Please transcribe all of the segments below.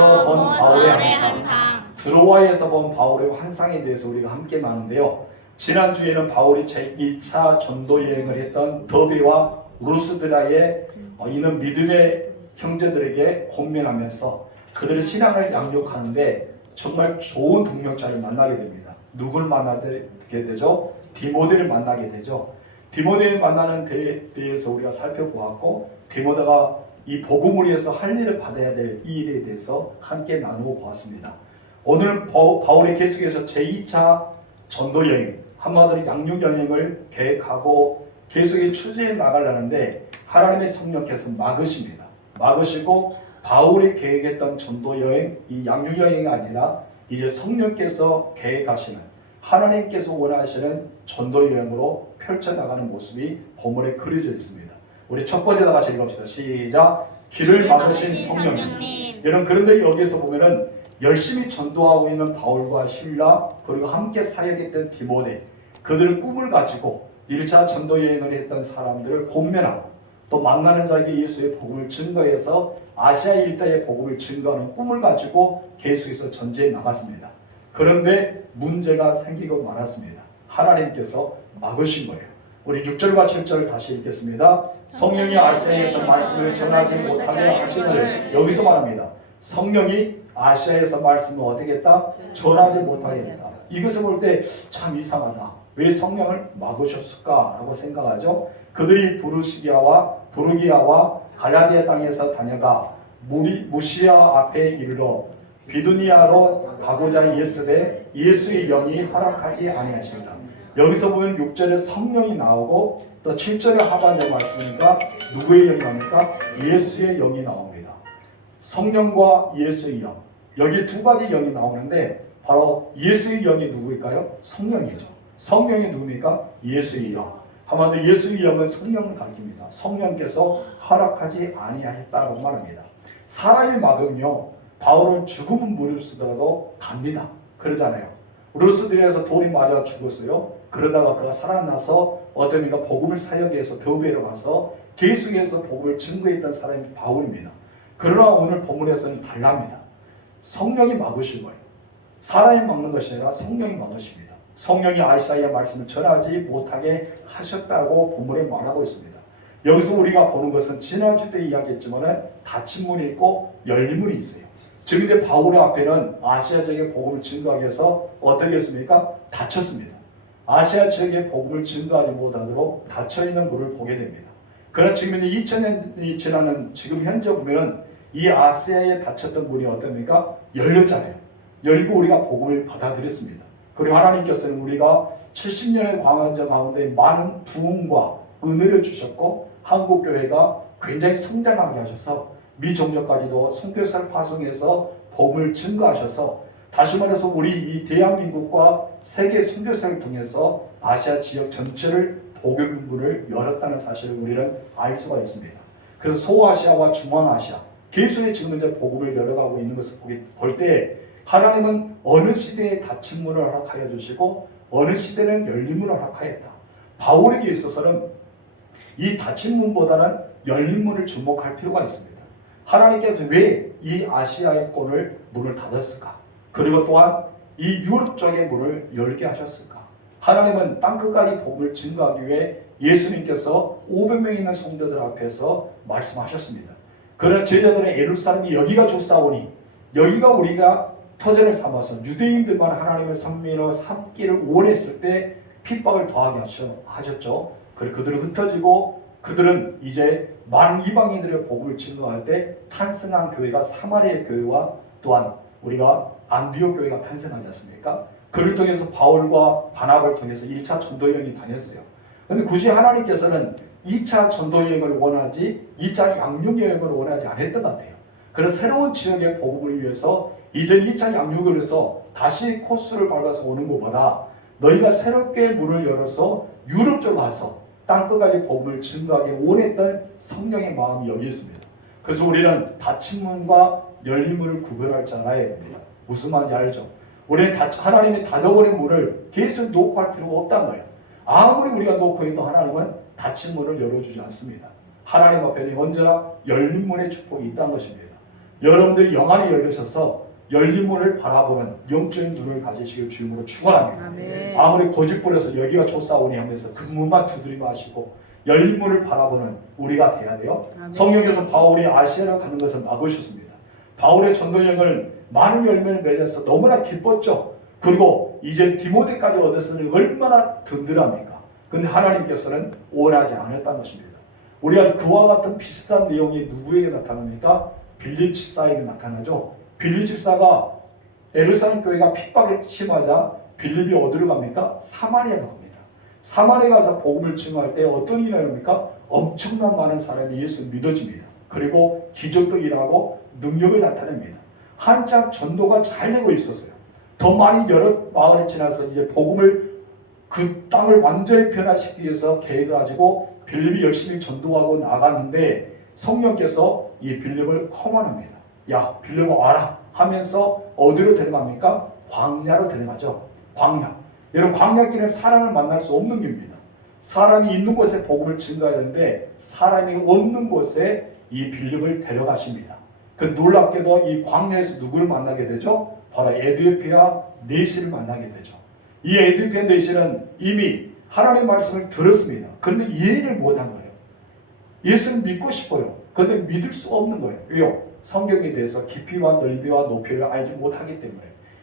고린도에서 본 바울의 환상, 드로아에서 본 바울의 환상에 대해서 우리가 함께 나누는데요. 지난주에는 바울이 제1차 전도 여행을 했던 더베와 루스드라에 이는 믿음의 형제들에게 권면하면서 그들의 신앙을 양육하는데 정말 좋은 동역자를 만나게 됩니다. 누굴 만나게 되죠? 디모데를 만나게 되죠. 디모데를 만나는 데에 대해서 우리가 살펴보았고, 디모데가 이 복음을 위해서 할 일을 받아야 될 이 일에 대해서 함께 나누어 보았습니다. 오늘 바울이 계속해서 제2차 전도 여행, 한마디로 양육 여행을 계획하고 계속해 추진해 나가려는데 하나님의 성령께서 막으십니다. 막으시고 바울이 계획했던 전도 여행, 이 양육 여행이 아니라 이제 성령께서 계획하시는, 하나님께서 원하시는 전도 여행으로 펼쳐나가는 모습이 본문에 그려져 있습니다. 우리 첫 번째 다 같이 읽읍시다. 시작. 길을 막으신 성령님. 여러분, 그런데 여기에서 보면은 열심히 전도하고 있는 바울과 실라, 그리고 함께 사역했던 디모데, 그들의 꿈을 가지고 1차 전도 여행을 했던 사람들을 권면하고 또 만나는 자에게 예수의 복음을 증거해서 아시아 일대의 복음을 증거하는 꿈을 가지고 계속해서 전제해 나갔습니다. 그런데 문제가 생기고 말았습니다. 하나님께서 막으신 거예요. 우리 6절과 7절을 다시 읽겠습니다. 성령이 아시아에서 말씀을 전하지 못하게 하시느니, 여기서 말합니다. 성령이 아시아에서 말씀을 어떻게 했다? 전하지 못하게 했다. 이것을 볼 때 참 이상하다. 왜 성령을 막으셨을까? 라고 생각하죠. 그들이 부르기아와 갈라디아 땅에서 다녀가 무시아 앞에 이르러 비두니아로 가고자 예스되 예수의 영이 허락하지 아니하신다. 여기서 보면 6절에 성령이 나오고 또 7절의 하반절 말씀이니까 누구의 영이 나옵니까? 예수의 영이 나옵니다. 성령과 예수의 영, 여기 두 가지 영이 나오는데 바로 예수의 영이 누구일까요? 성령이죠. 성령이 누굽니까? 예수의 영. 한마디로 예수의 영은 성령을 가리킵니다. 성령께서 허락하지 아니하였다고 말합니다. 사람이 막으면요, 바울은 죽음은 무릅쓰더라도 갑니다. 그러잖아요. 루스드라에서 돌이 맞아 죽었어요. 그러다가 그가 살아나서 어떤 이가 복음을 사역해서 더베로 가서 계속해서 복음을 증거했던 사람이 바울입니다. 그러나 오늘 본문에서는 달랍니다. 성령이 막으신 거예요. 사람이 막는 것이 아니라 성령이 막으십니다. 성령이 아시아의 말씀을 전하지 못하게 하셨다고 본문에 말하고 있습니다. 여기서 우리가 보는 것은 지난주 때 이야기했지만 닫힌 문이 있고 열린 문이 있어요. 지금 이제 바울의 앞에는 아시아 지역의 복음을 증거하기 위해서 어떻게 했습니까? 닫혔습니다. 아시아 지역의 복음을 증거하지 못하도록 닫혀있는 문을 보게 됩니다. 그러나 지금 2000년이 지나는 지금 현재 보면은 이 아시아에 닫혔던 문이 어떻습니까? 열렸잖아요. 열고 우리가 복음을 받아들였습니다. 그리고 하나님께서는 우리가 70년의 광원전 가운데 많은 부흥과 은혜를 주셨고 한국교회가 굉장히 성장하게 하셔서 미종교까지도 선교사를 파송해서 복음을 증거하셔서, 다시 말해서 우리 이 대한민국과 세계 선교사를 통해서 아시아 지역 전체를 복음 문을 열었다는 사실을 우리는 알 수가 있습니다. 그래서 소아시아와 중앙아시아 계속해 지금 이제 복음을 열어가고 있는 것을 볼 때 하나님은 어느 시대에 닫힌 문을 허락하여 주시고 어느 시대는 열린 문을 허락하였다. 바울에게 있어서는 이 닫힌 문보다는 열린 문을 주목할 필요가 있습니다. 하나님께서 왜 이 아시아의 문을 닫았을까? 그리고 또한 이 유럽 쪽의 문을 열게 하셨을까? 하나님은 땅끝까지 복음을 증거하기 위해 예수님께서 500명 있는 성도들 앞에서 말씀하셨습니다. 그러나 제자들은 예루살렘이 여기가 좋사오니, 여기가 우리가 터전을 삼아서 유대인들만 하나님의 선민으로 삼기를 원했을 때 핍박을 더하게 하셨죠. 그리고 그들은 흩어지고 그들은 이제 많은 이방인들의 복음을 증거할 때 탄생한 교회가 사마리아 교회와 또한 우리가 안디옥 교회가 탄생하지 않습니까? 그를 통해서 바울과 바나바를 통해서 1차 전도 여행이 다녔어요. 그런데 굳이 하나님께서는 2차 전도 여행을 원하지 2차 양육 여행을 원하지 않았던 것 같아요. 그래서 새로운 지역의 복음을 위해서 이제 2차 양육을 해서 다시 코스를 밟아서 오는 것보다 너희가 새롭게 문을 열어서 유럽 쪽으로 가서 땅끝까지 복음을 증거하기 원했던 성령의 마음이 여기 있습니다. 그래서 우리는 닫힌 문과 열린 문을 구별할 줄 알아야 됩니다. 무슨 말인지 알죠? 우리는 하나님이 닫아버린 문을 계속 놓고 할 필요가 없다는 거예요. 아무리 우리가 놓고 해도 하나님은 닫힌 문을 열어주지 않습니다. 하나님 앞에는 언제나 열린 문의 축복이 있다는 것입니다. 여러분들이 영안이 열리셔서 열린 문을 바라보는 영적인 눈을 가지시길 주님으로 축원합니다. 아멘. 아무리 고집부려서 여기가 좁사오니 하면서 그 문만 두드리고 하시고 열린 문을 바라보는 우리가 돼야 돼요. 아멘. 성경에서 바울이 아시아로 가는 것을 막으셨습니다. 바울의 전도여행을 많은 열매를 맺어서 너무나 기뻤죠. 그리고 이제 디모데까지 얻었으니 얼마나 든든합니까? 근데 하나님께서는 원하지 않았다는 것입니다. 우리가 그와 같은 비슷한 내용이 누구에게 나타납니까? 빌립 집사에게 나타나죠. 빌립 집사가 예루살렘 교회가 핍박을 심하자 빌립이 어디로 갑니까? 사마리아로 갑니다. 사마리아 가서 복음을 증거할 때 어떤 일이 일어납니까? 엄청난 많은 사람이 예수 믿어집니다. 그리고 기적도 일하고 능력을 나타냅니다. 한참 전도가 잘 되고 있었어요. 더 많이 여러 마을을 지나서 이제 복음을 그 땅을 완전히 변화시키기 위해서 계획을 가지고 빌립이 열심히 전도하고 나갔는데 성령께서 이 빌립을 커먼합니다. 야, 빌립아 와라 하면서 어디로 데려갑니까? 광야로 데려가죠. 광야. 여러분, 광야길은 사람을 만날 수 없는 길입니다. 사람이 있는 곳에 복음을 증거해야 되는데 사람이 없는 곳에 이 빌립을 데려가십니다. 그 놀랍게도 이 광야에서 누구를 만나게 되죠? 바로 에디오피아 내시를 만나게 되죠. 이 에디오피아 내시는 이미 하나님의 말씀을 들었습니다. 그런데 이해를 못한 거예요. 예수를 믿고 싶어요. 그런데 믿을 수 없는 거예요. 왜요? 성경에 대해서 깊이와 넓이와 높이를 알지 못하기 때문에.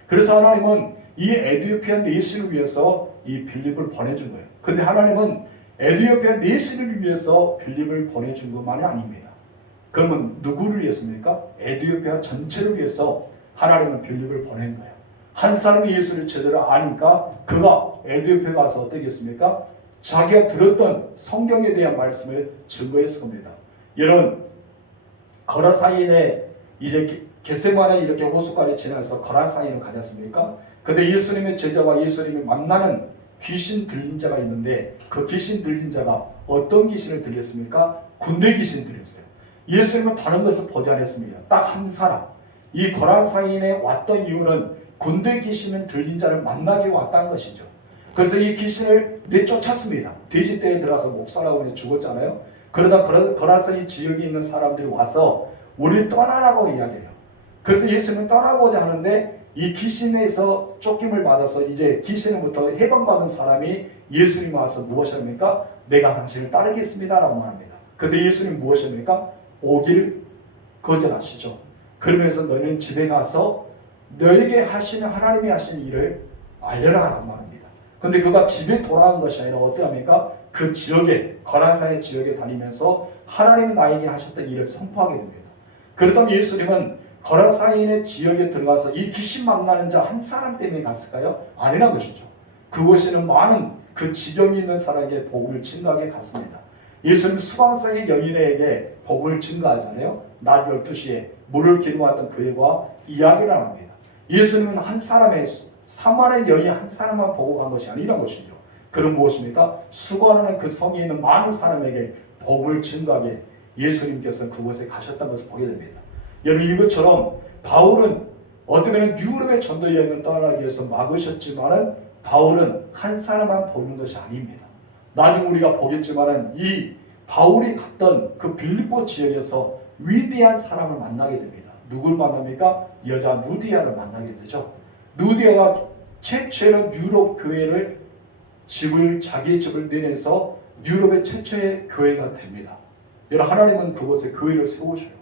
그래서 하나님은 이 에디오피아 내시를 위해서 이 빌립을 보내준 거예요. 그런데 하나님은 에디오피아 내시를 위해서 빌립을 보내준 것만이 아닙니다. 그러면 누구를 위해서입니까? 에디오피아 전체를 위해서 하나님은 빌립을 보낸 거예요. 한 사람이 예수를 제대로 아니까 그가 에디오피아에 가서 어떻게 했습니까? 자기가 들었던 성경에 대한 말씀을 증거했을 겁니다. 여러분, 거라사인에 이제 겟세마네 이렇게 호숫가를 지나서 거라사인을 가지 않습니까? 근데 예수님의 제자와 예수님이 만나는 귀신 들린 자가 있는데 그 귀신 들린 자가 어떤 귀신을 들렸습니까? 군대 귀신 들렸어요. 예수님은 다른 것을 보지 않았습니다. 딱 한 사람. 이 거라사인에 왔던 이유는 군대 귀신을 들린 자를 만나기 왔다는 것이죠. 그래서 이 귀신을 내쫓았습니다. 돼지떼에 들어가서 목살라고 죽었잖아요. 그러다 거라사인 지역에 있는 사람들이 와서 우리를 떠나라고 이야기해요. 그래서 예수님은 떠나고자 하는데 이 귀신에서 쫓김을 받아서 이제 귀신으로부터 해방받은 사람이 예수님 와서 무엇입니까? 내가 당신을 따르겠습니다 라고 말합니다. 근데 예수님 무엇입니까? 오길 거절하시죠. 그러면서 너는 집에 가서 너에게 하시는 하나님이 하신 일을 알려라 라고 말합니다. 근데 그가 집에 돌아간 것이 아니라 어떠합니까? 그 지역에 거라사의 지역에 다니면서 하나님이 나에게 하셨던 일을 선포하게 됩니다. 그러던 예수님은 거라사인의 지역에 들어가서 이 귀신 만나는 자 한 사람 때문에 갔을까요? 아니란 것이죠. 그곳에는 많은 그 지경이 있는 사람에게 복음을 증거하게 갔습니다. 예수님 수강생의 여인에게 복음을 증거하잖아요. 낮 12시에 물을 기르왔던 그에게 이야기를 합니다. 예수님은 한 사람의 사마리아 여인 한 사람만 보고 간 것이 아니란 것이죠. 그럼 무엇입니까? 수고하는 그 성에 있는 많은 사람에게 복음을 증거하게 예수님께서 그곳에 가셨다는 것을 보게 됩니다. 여러분, 이것처럼 바울은 어쩌면 유럽의 전도 여행을 떠나기 위해서 막으셨지만은 바울은 한 사람만 보는 것이 아닙니다. 나중에 우리가 보겠지만은 이 바울이 갔던 그 빌립보 지역에서 위대한 사람을 만나게 됩니다. 누굴 만납니까? 여자 누디아를 만나게 되죠. 누디아가 최초로 유럽 교회를 자기의 집을 내내서 유럽의 최초의 교회가 됩니다. 여러분, 하나님은 그곳에 교회를 세우셔요.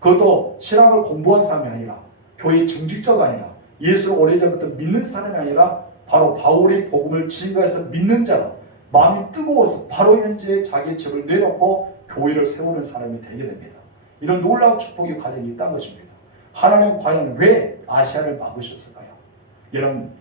그것도 신학을 공부한 사람이 아니라 교회 중직자가 아니라 예수를 오래전부터 믿는 사람이 아니라 바로 바울이 복음을 증거해서 믿는 자라 마음이 뜨거워서 바로 현재 자기의 집을 내놓고 교회를 세우는 사람이 되게 됩니다. 이런 놀라운 축복의 과정이 있다는 것입니다. 하나님은 과연 왜 아시아를 막으셨을까요? 여러분,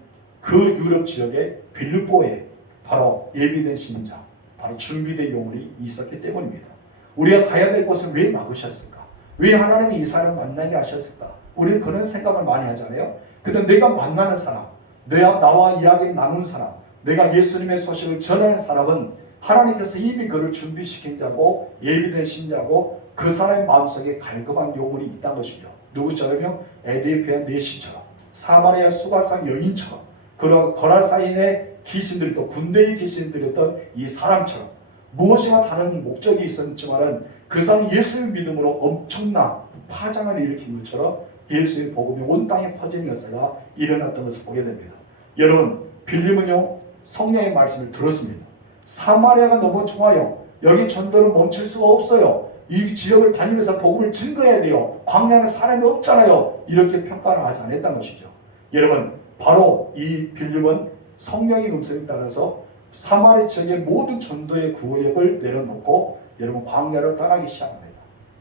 그 유럽 지역의 빌립보에 바로 예비된 신자, 바로 준비된 영혼이 있었기 때문입니다. 우리가 가야 될 곳을 왜 막으셨을까? 왜 하나님이 이 사람을 만나게 하셨을까? 우리는 그런 생각을 많이 하잖아요. 근데 내가 만나는 사람, 나와 이야기를 나누는 사람, 내가 예수님의 소식을 전하는 사람은 하나님께서 이미 그를 준비시킨 자고 예비된 신자고 그 사람의 마음속에 갈급한 영혼이 있다는 것이죠. 누구처럼요? 에디오피아 내시처럼, 사마리아 수가상 여인처럼, 그런 거라사인의 귀신들이 또 군대의 귀신들이었던 이 사람처럼 무엇이나 다른 목적이 있었지만은 그 사람은 예수의 믿음으로 엄청난 파장을 일으킨 것처럼 예수의 복음이 온 땅에 퍼지는 것가 일어났던 것을 보게 됩니다. 여러분, 빌립은요 성령의 말씀을 들었습니다. 사마리아가 너무 좋아요. 여기 전도는 멈출 수가 없어요. 이 지역을 다니면서 복음을 증거해야 돼요. 광야는 사람이 없잖아요. 이렇게 평가를 하지 않았다는 것이죠. 여러분, 바로 이 빌립은 성령의 음성에 따라서 사마리 지역의 모든 전도의 구역을 내려놓고 여러분 광야를 떠나기 시작합니다.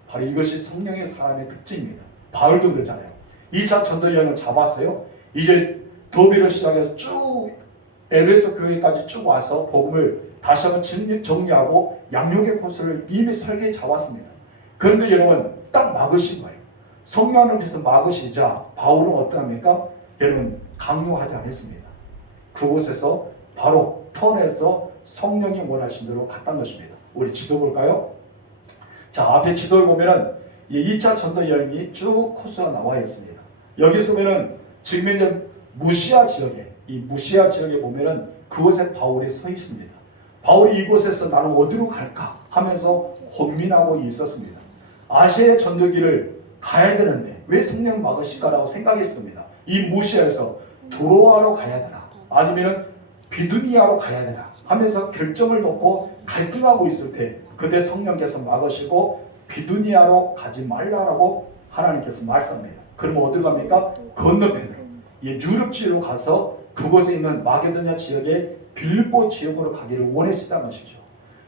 바로 이것이 성령의 사람의 특징입니다. 바울도 그러잖아요. 2차 전도 여행을 잡았어요. 이제 더비로 시작해서 쭉 에베소 교회까지 쭉 와서 복음을 다시 한번 정리하고 양육의 코스를 이미 설계해 잡았습니다. 그런데 여러분 딱 막으신 거예요. 성령께서 막으시자 바울은 어떠합니까? 여러분 강요하지 않았습니다. 그곳에서 바로 턴해서 성령이 원하신 대로 갔다는 것입니다. 우리 지도 볼까요? 자, 앞에 지도를 보면은 이 2차 전도 여행이 쭉 코스가 나와 있습니다. 여기서 보면은 지금 현재 무시아 지역에 보면은 그곳에 바울이 서 있습니다. 바울이 이곳에서 나는 어디로 갈까 하면서 고민하고 있었습니다. 아시아의 전도기를 가야 되는데 왜 성령 막으실까라고 생각했습니다. 이 무시아에서 드로아로 가야 되나 아니면은 비두니아로 가야 되나 하면서 결정을 놓고 갈등하고 있을 때 그때 성령께서 막으시고 비두니아로 가지 말라라고 하나님께서 말씀합니다. 그러면 어디 갑니까? 건너편으로 유럽 지역으로 가서 그곳에 있는 마게도냐 지역의 빌립보 지역으로 가기를 원하시다는 것이죠.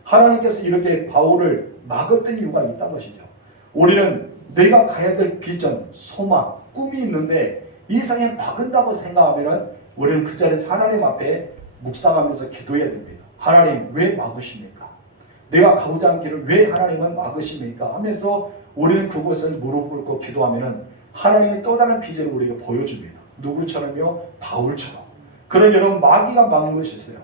하나님께서 이렇게 바울을 막았던 이유가 있다는 것이죠. 우리는 내가 가야 될 비전, 소망, 꿈이 있는데 이 세상에 막은다고 생각하면 우리는 그 자리에서 하나님 앞에 묵상하면서 기도해야 됩니다. 하나님 왜 막으십니까? 내가 가고자 하는 길을 왜 하나님은 막으십니까? 하면서 우리는 그곳을 무릎 꿇고 기도하면 하나님이 또 다른 비전을 우리에게 보여줍니다. 누구처럼요? 바울처럼. 그런 여러분 마귀가 막은 것이 있어요.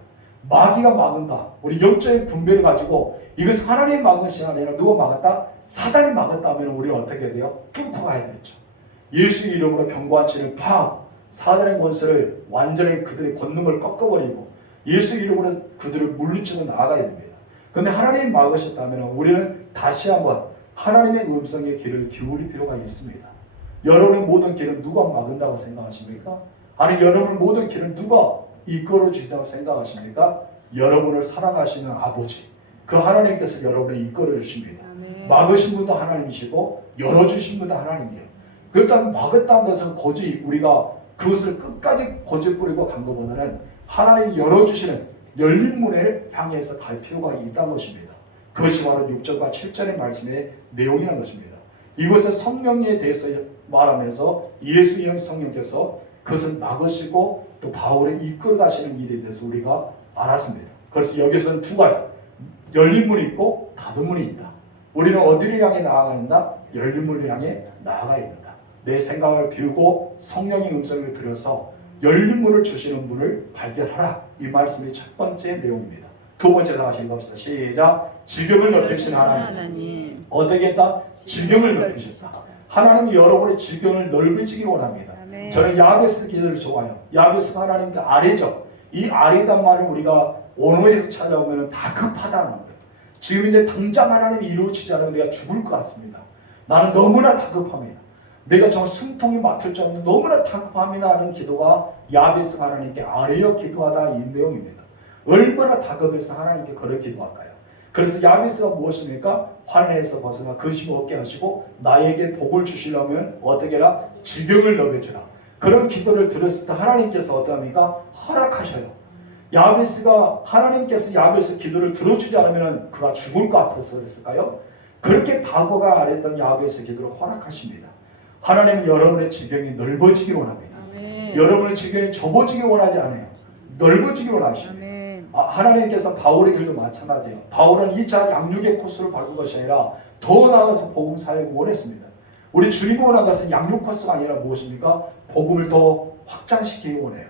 마귀가 막은다. 우리 영적인 분별을 가지고 이것은 하나님이 막은 것이 아니라 누가 막았다? 사단이 막았다 하면 우리는 어떻게 해야 돼요? 뚫고 가야 되겠죠. 예수의 이름으로 견고한 진을 파하고 사단의 권세를 완전히 그들의 권능을 꺾어버리고 예수의 이름으로 그들을 물리치고 나아가야 됩니다. 그런데 하나님이 막으셨다면 우리는 다시 한번 하나님의 음성의 귀를 기울일 필요가 있습니다. 여러분의 모든 길은 누가 막은다고 생각하십니까? 아니 여러분의 모든 길은 누가 이끌어 주신다고 생각하십니까? 여러분을 사랑하시는 아버지 그 하나님께서 여러분을 이끌어 주십니다. 막으신 분도 하나님이시고 열어주신 분도 하나님이에요. 그렇다면 막았다는 것은 고지 우리가 그것을 끝까지 고집 부리고 간 것보다는 하나님이 열어주시는 열린 문을 향해서 갈 필요가 있다는 것입니다. 그것이 바로 6절과 7절의 말씀의 내용이라는 것입니다. 이것은 성령에 대해서 말하면서 예수의 성령께서 그것을 막으시고 또 바울을 이끌어 가시는 일에 대해서 우리가 알았습니다. 그래서 여기서는 두 가지 열린 문이 있고 닫은 문이 있다. 우리는 어디를 향해 나아가야 된다? 열린 문을 향해 나아가야 된다. 내 생각을 비우고 성령의 음성을 들어서 열린 문을 주시는 분을 발견하라. 이 말씀이 첫 번째 내용입니다. 두 번째 다 같이 읽읍시다. 시작. 지경을 넓히신 하나님. 어떻게 했다? 지경을 넓히셨다. 하나님이 여러분의 지경을 넓혀지기 원합니다. 아멘. 저는 야베스 기도를 좋아해요. 야베스가 하나님께 아래죠. 이 아래단 말을 우리가 원어에서 찾아오면 다급하다는 거예요. 지금 이제 당장 하나님이 이루어지지 않으면 내가 죽을 것 같습니다. 나는 너무나 다급합니다. 내가 정말 숨통이 막힐 정도로 너무나 다급합니다 하는 기도가 야베스가 하나님께 아뢰어 기도하다 이 내용입니다. 얼마나 다급해서 하나님께 그렇게 기도할까요? 그래서 야베스가 무엇입니까? 환난에서 벗어나 근심 없게 하시고 나에게 복을 주시려면 어떻게 해라? 지경을 넓혀주라. 그런 기도를 들었을 때 하나님께서 어떠합니까? 허락하셔요. 야베스가 하나님께서 야베스 기도를 들어주지 않으면 그가 죽을 것 같아서 그랬을까요? 그렇게 다고가 아랬던 야베스 기도를 허락하십니다. 하나님은 여러분의 지경이 넓어지길 원합니다. 아멘. 여러분의 지경이 좁아지길 원하지 않아요. 넓어지길 원하십니다. 하나님께서 바울의 길도 마찬가지예요. 바울은 2차 양육의 코스를 밟은 것이 아니라 더 나아가서 복음 사역을 원했습니다. 우리 주님이 원한 것은 양육 코스가 아니라 무엇입니까? 복음을 더 확장시키기 원해요.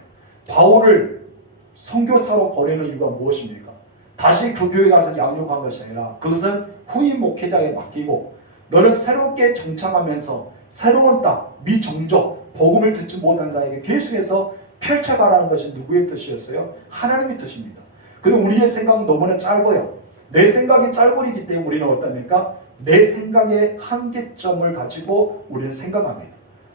바울을 선교사로 보내는 이유가 무엇입니까? 다시 그 교회 가서 양육한 것이 아니라 그것은 후임 목회자에 맡기고 너는 새롭게 정착하면서 새로운 땅, 미종족, 복음을 듣지 못한 자에게 계속해서 펼쳐가라는 것이 누구의 뜻이었어요? 하나님의 뜻입니다. 근데 우리의 생각은 너무나 짧아요. 내 생각이 짧으리기 때문에 우리는 어떻습니까? 내 생각의 한계점을 가지고 우리는 생각합니다.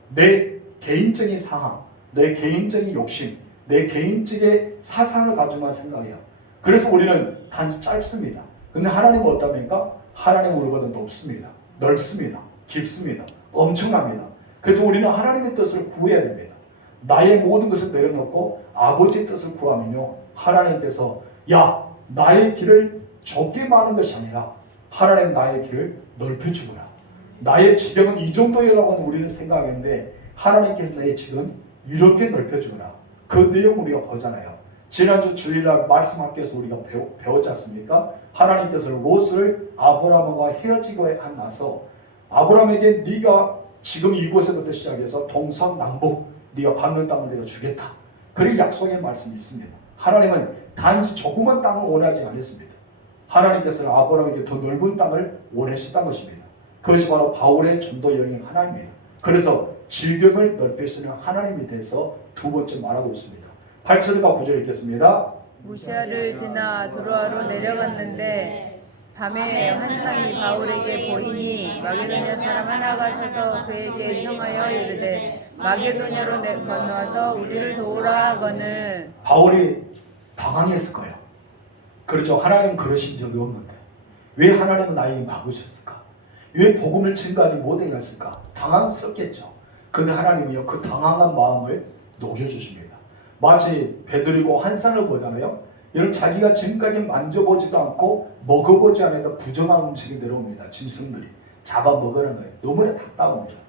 내 개인적인 상황, 내 개인적인 욕심, 내 개인적인 사상을 가지고만 생각해요. 그래서 우리는 단지 짧습니다. 근데 하나님은 어떻습니까? 하나님은 우리보다 높습니다. 넓습니다. 깊습니다. 엄청납니다. 그래서 우리는 하나님의 뜻을 구해야 됩니다. 나의 모든 것을 내려놓고 아버지의 뜻을 구하면요, 하나님께서 야, 나의 길을 좁게 마는 것이 아니라 하나님 나의 길을 넓혀주구나. 나의 지경은 이 정도라고 우리는 생각했는데 하나님께서 나의 지경은 이렇게 넓혀주구나. 그 내용 우리가 보잖아요. 지난주 주일날 말씀 학교에서 우리가 배웠지 않습니까? 하나님께서 롯을 아브라함과 헤어지고 한 나서 아브라함에게 네가 지금 이곳에부터 시작해서 동서남북 네가 받는 땅을 내가 주겠다. 그런 약속의 말씀이 있습니다. 하나님은 단지 조그만 땅을 원하지 않았습니다. 하나님께서는 아브라함에게 더 넓은 땅을 원하셨다는 것입니다. 그것이 바로 바울의 전도 여행 하나입니다. 그래서 질경을 넓히시는 하나님에 대해서 두 번째 말하고 있습니다. 8절과 9절 읽겠습니다. 무시아를 지나 두로아로 내려갔는데 밤에 환상이 바울에게 보이니 마게도냐 사람 하나가 서서 그에게 청하여 이르되 마게도냐로 건너와서 우리를 도우라 하거늘. 바울이 당황했을 거예요. 그렇죠. 하나님은 그러신 적이 없는데 왜 하나님은 나에게 막으셨을까? 왜 복음을 증거하지 못하게 했을까? 당황스럽겠죠. 근데 하나님이요, 그 당황한 마음을 녹여주십니다. 마치 베드로고 환상을 보잖아요. 여러분, 자기가 지금까지 만져보지도 않고 먹어보지 않아도 부정한 음식이 내려옵니다. 짐승들이 잡아먹으는 거예요. 너무나 답답합니다.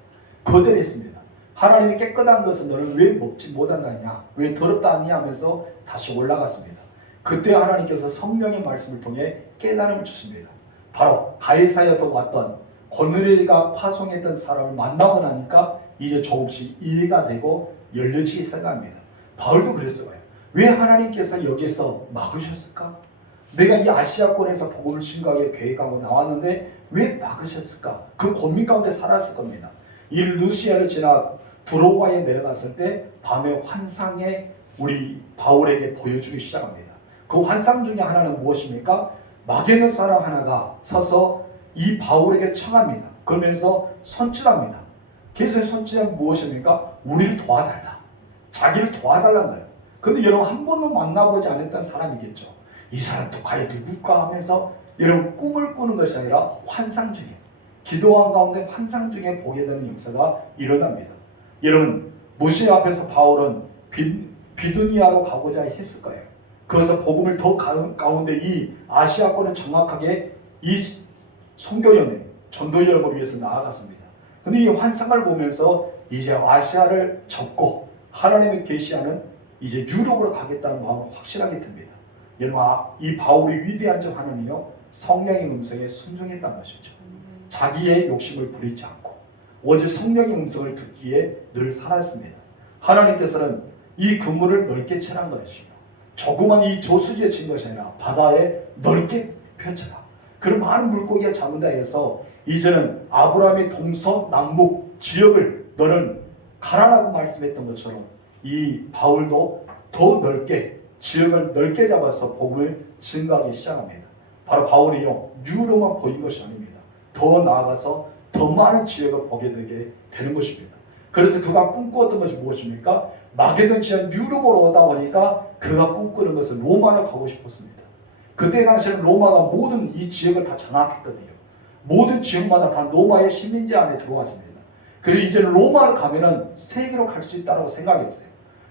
거절했습니다. 하나님이 깨끗한 것을 너는 왜 먹지 못한다냐, 왜 더럽다 하냐 하면서 다시 올라갔습니다. 그때 하나님께서 성령의 말씀을 통해 깨달음을 주십니다. 바로 가이사야에서 왔던 고넬료가 파송했던 사람을 만나고 나니까 이제 조금씩 이해가 되고 열려지기 시작합니다. 바울도 그랬어요. 왜 하나님께서 여기에서 막으셨을까? 내가 이 아시아권에서 복음을 증거하게 계획하고 나왔는데 왜 막으셨을까? 그 고민 가운데 살았을 겁니다. 이 루시아를 지나 드로아에 내려갔을 때 밤에 환상에 우리 바울에게 보여주기 시작합니다. 그 환상 중에 하나는 무엇입니까? 마게도 사람 하나가 서서 이 바울에게 청합니다. 그러면서 선출합니다. 계속 선출하면 무엇입니까? 우리를 도와달라. 자기를 도와달라는 거예요. 근데 여러분, 한 번도 만나보지 않았던 사람이겠죠. 이 사람 또 과연 누굴까 하면서 여러분, 꿈을 꾸는 것이 아니라 환상 중에, 기도한 가운데 환상 중에 보게 되는 역사가 일어납니다. 여러분, 모세 앞에서 바울은 비두니아로 가고자 했을 거예요. 그래서 복음을 더 가운데 이 아시아권을 정확하게 이 선교여행, 전도여행을 위해서 나아갔습니다. 근데 이 환상을 보면서 이제 아시아를 접고 하나님의 계시하는 이제 유럽으로 가겠다는 마음을 확실하게 듭니다. 여러분, 이 바울이 위대한 점 하나는요, 성령의 음성에 순종했다는 것이죠. 자기의 욕심을 부리지 않고 오직 성령의 음성을 듣기에 늘 살았습니다. 하나님께서는 이 그물을 넓게 채란 것이죠. 조그만 이 저수지에 친 것이 아니라 바다에 넓게 펼쳐라. 그런 많은 물고기가 잡는다 해서 이제는 아브라함의 동서남북 지역을 너는 가라라고 말씀했던 것처럼 이 바울도 더 넓게 지역을 넓게 잡아서 복음을 증거하기 시작합니다. 바로 바울이요, 유로만 보인 것이 아닙니다. 더 나아가서 더 많은 지역을 보게 되게 되는 것입니다. 그래서 그가 꿈꾸었던 것이 무엇입니까? 마게돈 지역 유럽으로 오다 보니까 그가 꿈꾸는 것은 로마로 가고 싶었습니다. 그때 당시에는 로마가 모든 이 지역을 다 장악했거든요. 모든 지역마다 다 로마의 식민지 안에 들어왔습니다. 그래서 이제는 로마를 가면은 세계로 갈 수 있다고 생각했어요.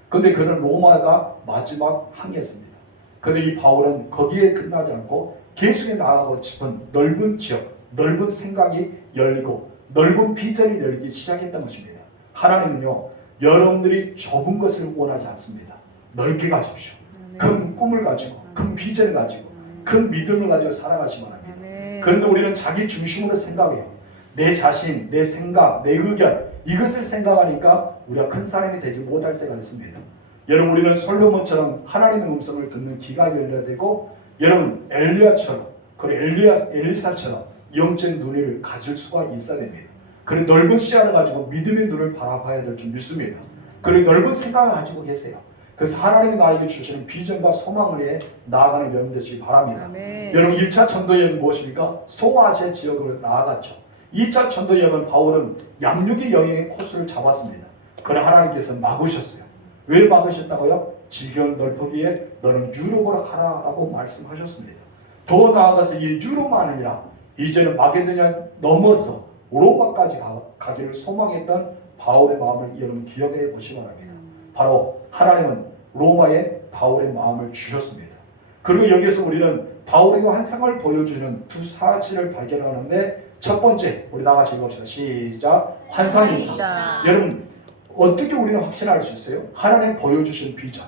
근데 그는 로마가 마지막 항이었습니다. 그런데 이 바울은 거기에 끝나지 않고 계속 나아가고 싶은 넓은 지역, 넓은 생각이 열리고 넓은 비전이 열리기 시작했던 것입니다. 하나님은요, 여러분들이 좁은 것을 원하지 않습니다. 넓게 가십시오. 큰 꿈을 가지고, 큰 비전을 가지고, 큰 믿음을 가지고 살아가시기 바랍니다. 그런데 우리는 자기 중심으로 생각해요. 내 자신, 내 생각, 내 의견, 이것을 생각하니까 우리가 큰 사람이 되지 못할 때가 있습니다. 여러분, 우리는 솔로몬처럼 하나님의 음성을 듣는 귀가 열려야 되고, 여러분, 엘리야처럼, 그리고 엘리사처럼 영적 눈을 가질 수가 있어야 됩니다. 그리고 넓은 시야를 가지고 믿음의 눈을 바라봐야 될 줄 믿습니다. 그리고 넓은 생각을 가지고 계세요. 그래서 하나님이 나에게 주시는 비전과 소망을 위해 나아가는 여러분 되시기 바랍니다. 아멘. 여러분 1차 전도 여행은 무엇입니까? 소아시아 지역으로 나아갔죠. 2차 전도 여행은 바울은 양육의 여행의 코스를 잡았습니다. 그러나 하나님께서 막으셨어요. 왜 막으셨다고요? 지경 넓히기에 너는 유럽으로 가라라고 말씀하셨습니다. 더 나아가서 이 유럽만 아니라 이제는 마게도냐 넘어서 오로바까지 가기를 소망했던 바울의 마음을 여러분 기억해 보시기 바랍니다. 바로 하나님은 로마에 바울의 마음을 주셨습니다. 그리고 여기서 우리는 바울의 환상을 보여주는 두 사실을 발견하는데 첫 번째, 우리 다 같이 읽읍시다. 시작. 환상이다. 여러분 어떻게 우리는 확신할 수 있어요? 하나님 보여주신 비전,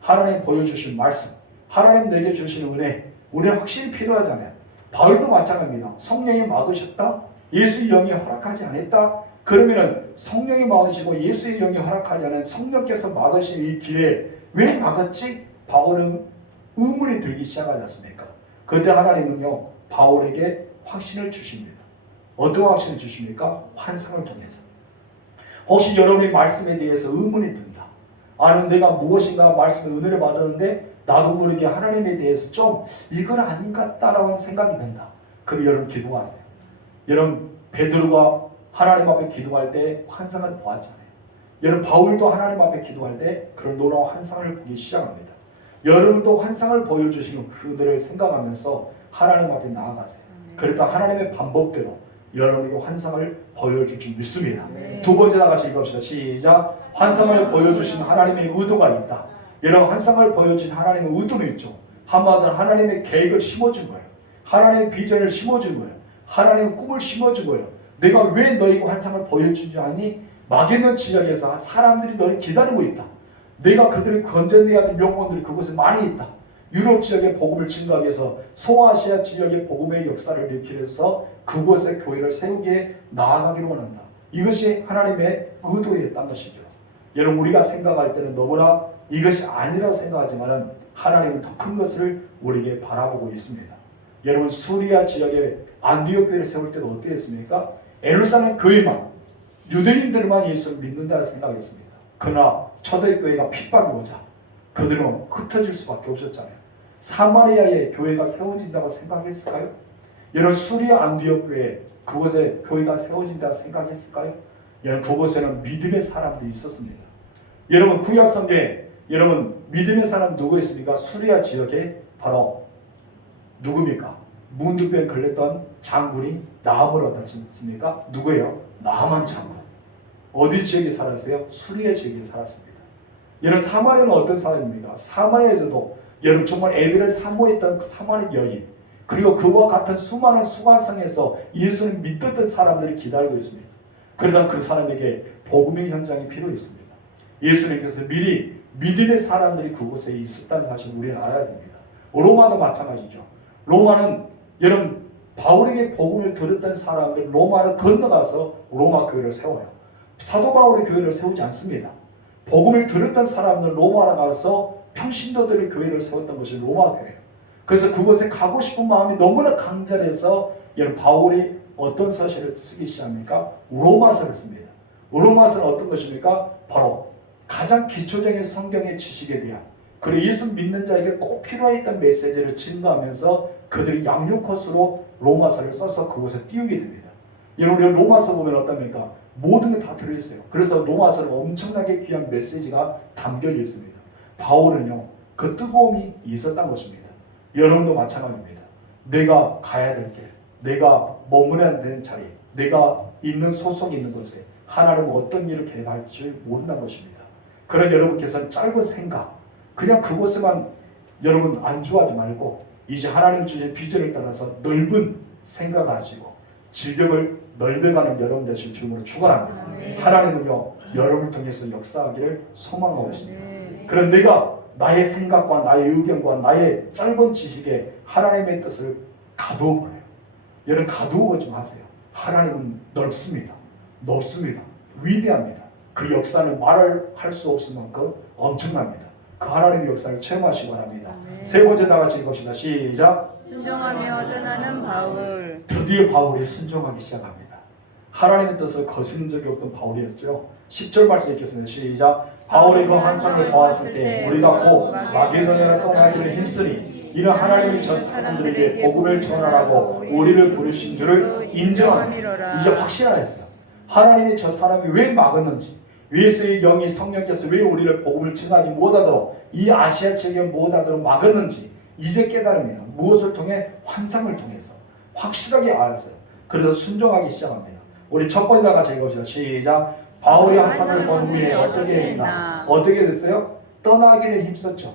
하나님 보여주신 말씀, 하나님 내게 주시는 은혜, 우리는 확실히 필요하잖아요. 바울도 마찬가지입니다. 성령이 막으셨다? 예수의 영이 허락하지 않았다? 그러면은 성령이 막으시고 예수의 영이 허락하지 않은 성령께서 막으신 이 길에 왜 막았지? 바울은 의문이 들기 시작하지 않습니까? 그때 하나님은요 바울에게 확신을 주십니다. 어떤 확신을 주십니까? 환상을 통해서. 혹시 여러분의 말씀에 대해서 의문이 든다. 아니면 내가 무엇인가 말씀의 은혜를 받았는데 나도 모르게 하나님에 대해서 좀 이건 아닌 것 같다라고 생각이 든다. 그럼 여러분 기도하세요. 여러분 베드로가 하나님 앞에 기도할 때 환상을 보았잖아요. 여러분 바울도 하나님 앞에 기도할 때 그런 놀라운 환상을 보기 시작합니다. 여러분도 환상을 보여주시는 그들을 생각하면서 하나님 앞에 나아가세요. 그러니까 하나님의 반복대로 여러분에게 환상을 보여줄 줄 믿습니다. 두 번째 다 같이 읽읍시다. 시작. 환상을 보여주신 하나님의 의도가 있다. 여러분 환상을 보여주신 하나님의 의도는 있죠. 한마디로 하나님의 계획을 심어준 거예요. 하나님의 비전을 심어준 거예요. 하나님의 꿈을 심어준 거예요. 내가 왜 너에게 환상을 보여주지 않니? 막연한 지역에서 사람들이 너를 기다리고 있다. 내가 그들을 건져내야 될 영혼들이 그곳에 많이 있다. 유럽 지역의 복음을 증가하기 위해서 소아시아 지역의 복음의 역사를 일으키기 위해서 그곳에 교회를 세우기에 나아가기를 원한다. 이것이 하나님의 의도였던 것이죠. 여러분 우리가 생각할 때는 너무나 이것이 아니라고 생각하지만 하나님은 더 큰 것을 우리에게 바라보고 있습니다. 여러분 수리아 지역의 안디옥 교회를 세울 때도 어떻게 했습니까? 예루살렘 교회만 유대인들만 예수를 믿는다고 생각했습니다. 그러나 초대교회가 핍박이 오자 그들은 흩어질 수밖에 없었잖아요. 사마리아에 교회가 세워진다고 생각했을까요? 여러분 수리아 안디옥 교회 그곳에 교회가 세워진다고 생각했을까요? 여러분 그곳에는 믿음의 사람들이 있었습니다. 여러분 구약 성경에 여러분 믿음의 사람 누구 있습니까? 수리아 지역에 바로 누굽니까? 문둥병 걸렸던 장군이 나음을 얻었습니까? 누구예요? 나만 장군. 어디 지역에 살았어요? 수리아 지역에 살았습니다. 여러분 사마리아는 어떤 사람입니까? 사마리아에서도 여러분 정말 애비를 사모했던 사마리아 여인 그리고 그와 같은 수많은 수가성에서 예수를 믿었던 사람들이 기다리고 있습니다. 그러다 그 사람에게 복음의 현장이 필요했습니다. 예수님께서 미리 믿음의 사람들이 그곳에 있었다는 사실을 우리는 알아야 됩니다. 로마도 마찬가지죠. 로마는 여러분 바울에게 복음을 들었던 사람들 로마를 건너가서 로마 교회를 세워요. 사도 바울의 교회를 세우지 않습니다. 복음을 들었던 사람들 로마로 가서 평신도들의 교회를 세웠던 것이 로마 교회예요. 그래서 그곳에 가고 싶은 마음이 너무나 강렬해서 여러분 바울이 어떤 서신을 쓰기 시작합니까? 로마서를 씁니다. 로마서는 어떤 것입니까? 바로 가장 기초적인 성경의 지식에 대한 그리고 예수 믿는 자에게 꼭 필요했던 메시지를 증거하면서 그들이 양육 코스로 로마서를 써서 그곳에 띄우게 됩니다. 여러분 로마서 보면 어떻습니까? 모든 게 다 들어있어요. 그래서 로마서는 엄청나게 귀한 메시지가 담겨 있습니다. 바울은요 그 뜨거움이 있었던 것입니다. 여러분도 마찬가지입니다. 내가 가야 될 길, 내가 머물러야 되는 자리, 내가 있는 소속이 있는 곳에 하나님은 어떤 일을 계획할지 모른다는 것입니다. 그런 여러분께서는 짧은 생각, 그냥 그곳에만 여러분 안주하지 말고 이제 하나님 주신 비전을 따라서 넓은 생각하시고 지경을 넓혀가는 여러분 되실 주님으로 축원합니다. 하나님은요 여러분을 통해서 역사하기를 소망하고 있습니다. 그런 내가 나의 생각과 나의 의견과 나의 짧은 지식에 하나님의 뜻을 가두어 버려요. 여러분 가두어 보지 마세요. 하나님은 넓습니다. 높습니다. 위대합니다. 그 역사는 말을 할 수 없을 만큼 엄청납니다. 그 하나님의 역사를 체험하시기 바랍니다. 세 번째 다 같이 읽읍시다. 시작. 순종하며 떠나는 바울. 드디어 바울이 순종하기 시작합니다. 하나님의 뜻을 거스른 적이 없던 바울이었죠. 10절 말씀 읽겠습니다. 시작. 바울이 그 환상을 보았을 때 우리가 곧 마게도냐로 떠나기를 힘쓰니 이는 하나님이 저 사람들에게 복음을 전하라고 우리를 부르신 줄을 인정하노라. 이제 확신하였어요. 하나님이 저 사람이 왜 막았는지, 예수의 영이 성령께서 왜 우리를 복음을 전하지 못하도록, 이 아시아 지역에 못하도록 막았는지 이제 깨달습니다. 무엇을 통해? 환상을 통해서 확실하게 알았어요. 그래서 순종하기 시작합니다. 우리 첫 번째 다 같이 읽읍시다. 시작. 바울이 환상을 본 후에 어떻게 했나? 어떻게 됐어요? 떠나기를 힘썼죠.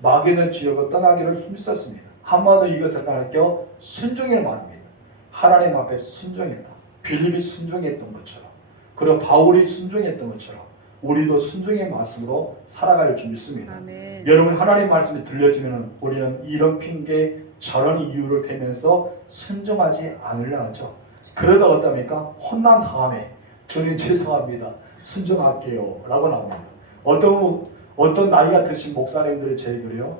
마게도냐 지역을 떠나기를 힘썼습니다. 한마디로 이것을 말할게요. 순종을 말합니다. 하나님 앞에 순종했다. 빌립이 순종했던 것처럼, 그리고 바울이 순종했던 것처럼 우리도 순종의 말씀으로 살아갈 줄 믿습니다. 아멘. 여러분, 하나님 말씀이 들려주면 우리는 이런 핑계 저런 이유를 대면서 순종하지 않으려 하죠. 그러다 어떻습니까? 혼난 다음에 주님 죄송합니다, 순종할게요 라고 나옵니다. 어떤 나이가 드신 목사님들이 제 얘기를요,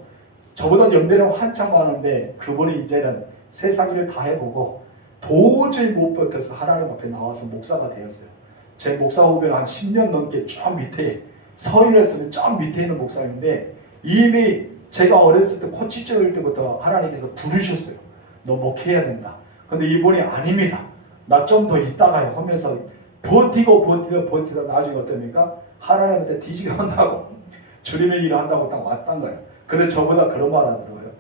저보다 연배는 한참 많은데 그분이 이제는 세상 일을 다 해보고 도저히 못 버텨서 하나님 앞에 나와서 목사가 되었어요. 제 목사 후배는 한 10년 넘게 쫙 밑에, 서인에서는 쫙 밑에 있는 목사인데, 이미 제가 어렸을 때 코치 찍을 때부터 하나님께서 부르셨어요. 너 목회해야 된다. 근데 이분이 아닙니다, 나 좀 더 있다가요 하면서 버티다 나중에 어떻습니까? 하나님한테 뒤지게 한다고, 주님의 일을 한다고 딱 왔단 거예요. 근데 저보다 그런 말 하더라고요.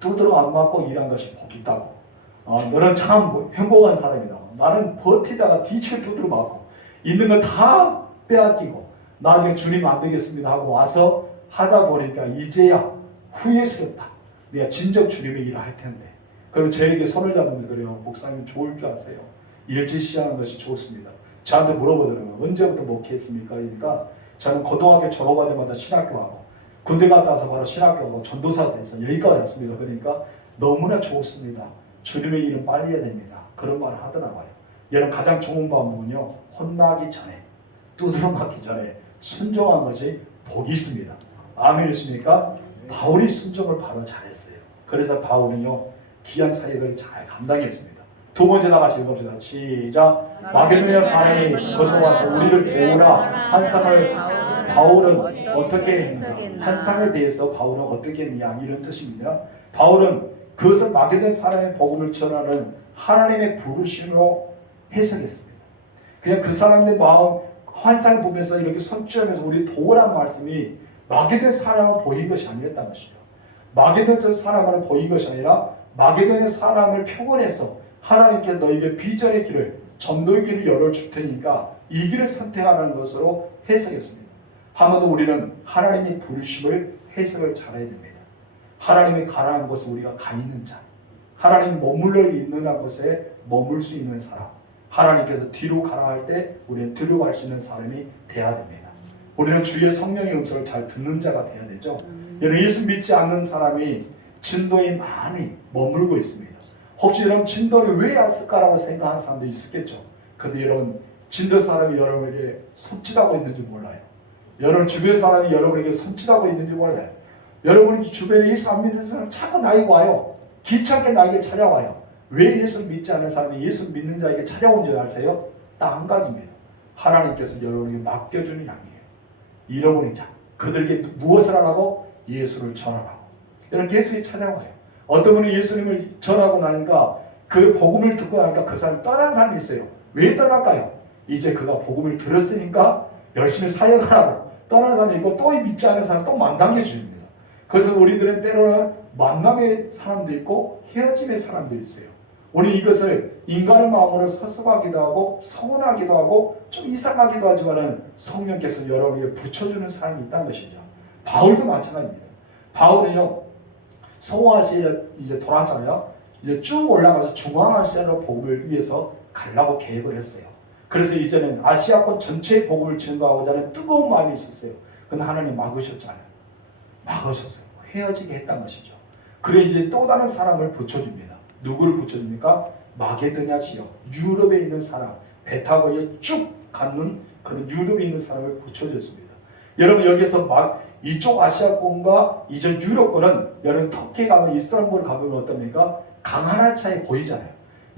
두드러 안 맞고 일한 것이 복 있다고. 너는 참 행복한 사람이다. 나는 버티다가 뒤치게 두드러 맞고 있는 거 다 빼앗기고 나중에 주님 안 되겠습니다 하고 와서 하다 보니까 이제야 후회스럽다. 내가 진정 주님의 일을 할 텐데. 그럼 저에게 손을 잡으면 그래요. 목사님 좋을 줄 아세요. 일찍 시작하는 것이 좋습니다. 저한테 물어보더라고요. 언제부터 목회했습니까? 그러니까 저는 고등학교 졸업하자마자 신학교 가고 군대 갔다 와서 바로 신학교 가고 전도사 돼서 여기까지 왔습니다. 그러니까 너무나 좋습니다. 주님의 일은 빨리 해야 됩니다. 그런 말을 하더라고요. 여러분, 가장 좋은 방법은요, 혼나기 전에, 두드러 맞기 전에 순종한 것이 복이 있습니다. 아멘이십니까? 바울이 순종을 바로 잘했어요. 그래서 바울은요, 귀한 사역을 잘 감당했습니다. 두 번째 다 같이 읽읍시다. 시작. 마게도냐 사람이 건너와서 우리를 도우라 환상을 바울은 어떻게 했는가? 환상에 대해서 바울은 어떻게 했느냐, 이런 뜻입니다. 바울은 그것을 마게도냐 사람의 복음을 전하는 하나님의 부르심으로 해석했습니다. 그냥 그 사람의 마음, 환상을 보면서 이렇게 손짓하면서 우리 도우라는 말씀이 마게도냐 사람을 보인 것이 아니었다는 것이죠. 마게도냐 사람을 보인 것이 아니라 마게도냐 사람을 표현해서 하나님께 너에게 비전의 길을, 전도의 길을 열어줄 테니까 이 길을 선택하는 것으로 해석했습니다. 한마디로 우리는 하나님의 부르심을 해석을 잘해야 됩니다. 하나님이 가라는 곳에 우리가 가 있는 자, 하나님 머물러 있는 곳에 머물 수 있는 사람, 하나님께서 뒤로 가라 할 때 우리는 뒤로 갈 수 있는 사람이 돼야 됩니다. 우리는 주의 성령의 음성을 잘 듣는 자가 돼야 되죠. 여러분, 예수 믿지 않는 사람이 진도에 많이 머물고 있습니다. 혹시 여러분 진도를 왜 왔을까라고 생각하는 사람도 있었겠죠. 근데 여러분, 진도 사람이 여러분에게 손짓하고 있는지 몰라요. 여러분 주변 사람이 여러분에게 손짓하고 있는지 몰라요. 여러분이 주변에 예수 안 믿는 사람 자꾸 나에게 와요. 귀찮게 나에게 찾아와요. 왜 예수 믿지 않는 사람이 예수 믿는 자에게 찾아온 줄 아세요? 딱 한 가지입니다. 하나님께서 여러분에게 맡겨주는 양이에요. 잃어버린 자, 그들에게 무엇을 하라고? 예수를 전하라고. 여러분, 예수에 찾아와요. 어떤 분이 예수님을 전하고 나니까 그 복음을 듣고 나니까 그 사람이 떠난 사람이 있어요. 왜 떠날까요? 이제 그가 복음을 들었으니까 열심히 사역을 하고 떠나는 사람이 있고, 또 믿지 않는 사람 또 만나게 주십니다. 그래서 우리들은 때로는 만남의 사람도 있고 헤어짐의 사람도 있어요. 우리 이것을 인간의 마음으로 서슴하기도 하고 서운하기도 하고 좀 이상하기도 하지만은 성령께서 여러분에게 붙여주는 사람이 있다는 것이죠. 바울도 마찬가지입니다. 바울은요, 소아시아에 이제 돌았잖아요. 이제 쭉 올라가서 중앙아시아로 복음을 위해서 가려고 계획을 했어요. 그래서 이제는 아시아권 전체의 복음을 전도하고자 하는 뜨거운 마음이 있었어요. 근데 하나님 막으셨잖아요. 막으셨어요. 헤어지게 했단 것이죠. 그래 이제 또 다른 사람을 붙여줍니다. 누구를 붙여줍니까? 마게도냐 지역, 유럽에 있는 사람, 배 타고 쭉 가는 그런 유럽에 있는 사람을 붙여줬습니다. 여러분, 여기서 이쪽 아시아권과 이전 유럽권은 여러분 터키에 가면 이스탄불 가보면 어떻습니까? 강 하나 차이 보이잖아요.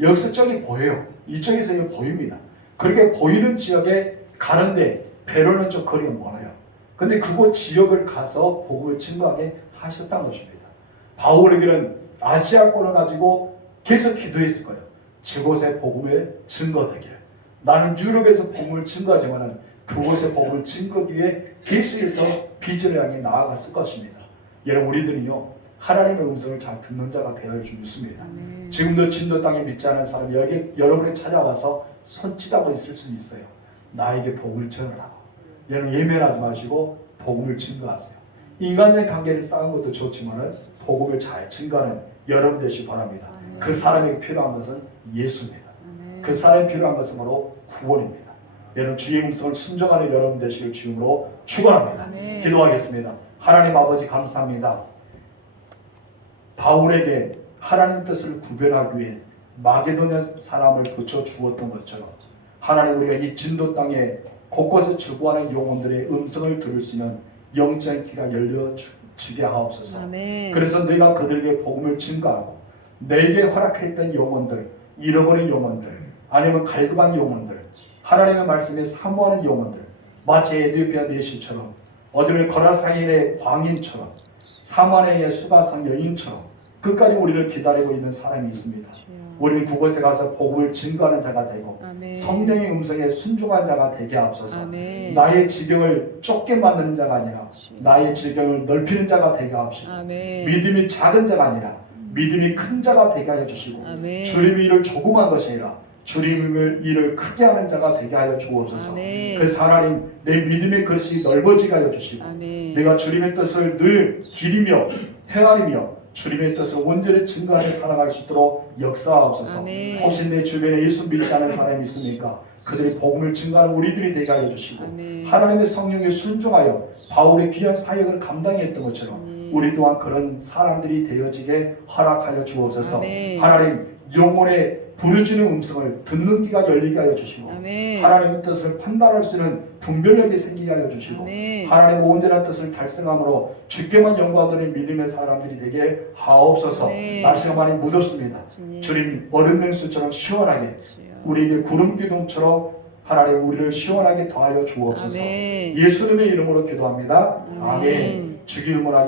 여기서 저기 보여요. 이쪽에서 이거 보입니다. 그렇게 보이는 지역에 가는데 베로는 좀 거리가 멀어요. 근데 그곳 지역을 가서 복음을 증거하게 하셨다는 것입니다. 바울에게는 아시아권을 가지고 계속 기도했을 거예요. 저곳에 복음을 증거되게. 나는 유럽에서 복음을 증거하지만 그곳에 복음을 증거하기 위해 계속해서 비전을 향해 나아갔을 것입니다. 여러분, 우리들은요 하나님의 음성을 잘 듣는 자가 되어야 할 줄 믿습니다. 지금도 진도 땅에 믿지 않은 사람이 여기 여러분이 찾아와서 손짓하고 있을 수 있어요. 나에게 복음을 전하라고. 여러분, 예면하지 마시고 복음을 증거하세요. 인간적인 관계를 쌓은 것도 좋지만 복음을 잘 증거하는 여러분 되시기 바랍니다. 그 사람에게 필요한 것은 예수입니다. 그 사람이 필요한 것은 바로 구원입니다. 여러분, 주의 음성을 순종하는 여러분 되시길 주님으로 축원합니다. 기도하겠습니다. 하나님 아버지, 감사합니다. 바울에게 하나님 뜻을 구별하기 위해 마게도냐 사람을 붙여 주었던 것처럼 하나님, 우리가 이 진도 땅에 곳곳에 주구하는 영혼들의 음성을 들을 수 있는 영적인 귀가 열려지게 하옵소서. 그래서 너희가 그들에게 복음을 증거하고 너에게 허락했던 영혼들, 잃어버린 영혼들, 아니면 갈급한 영혼들, 하나님의 말씀에 사모하는 영혼들, 마치 에디오피아 내시처럼, 어디를 거라사인의 광인처럼, 사마리아의 수가성 여인처럼 끝까지 우리를 기다리고 있는 사람이 있습니다. 우리는 그곳에 가서 복음을 증거하는 자가 되고 성령의 음성에 순종한 자가 되게 하옵소서. 나의 지경을 좁게 만드는 자가 아니라 나의 지경을 넓히는 자가 되게 하옵시고, 믿음이 작은 자가 아니라 믿음이 큰 자가 되게 하여 주시고, 주님의 일을 조그만 것이 아니라 주님의 일을 크게 하는 자가 되게 하여 주옵소서. 그래서 하나님, 내 믿음의 그릇이 넓어지게 하여 주시고, 내가 주님의 뜻을 늘 기리며 헤아리며 주님의 뜻을 온전히 증거하며 살아갈 수 있도록 역사하옵소서. 혹시 내 주변에 예수 믿지 않은 사람이 있습니까? 그들이 복음을 증거하는 우리들이 되게 하여 주시고, 하나님의 성령에 순종하여 바울의 귀한 사역을 감당했던 것처럼 우리 또한 그런 사람들이 되어지게 허락하여 주옵소서. 하나님, 영혼의 부르짖는 음성을 듣는 귀가 열리게 하여 주시고, 하나님의 뜻을 판단할 수 있는 분별력이 생기게 하여 주시고, 하나님의 온전한 뜻을 달성함으로 주께만 영광하는 믿음의 사람들이 되게 하옵소서. 날씨가 많이 무덥습니다. 주님, 얼음 냉수처럼 시원하게, 우리에게 구름 기둥처럼 하나님 우리를 시원하게 더하여 주옵소서. 예수님의 이름으로 기도합니다. 아멘. 주기 일문하게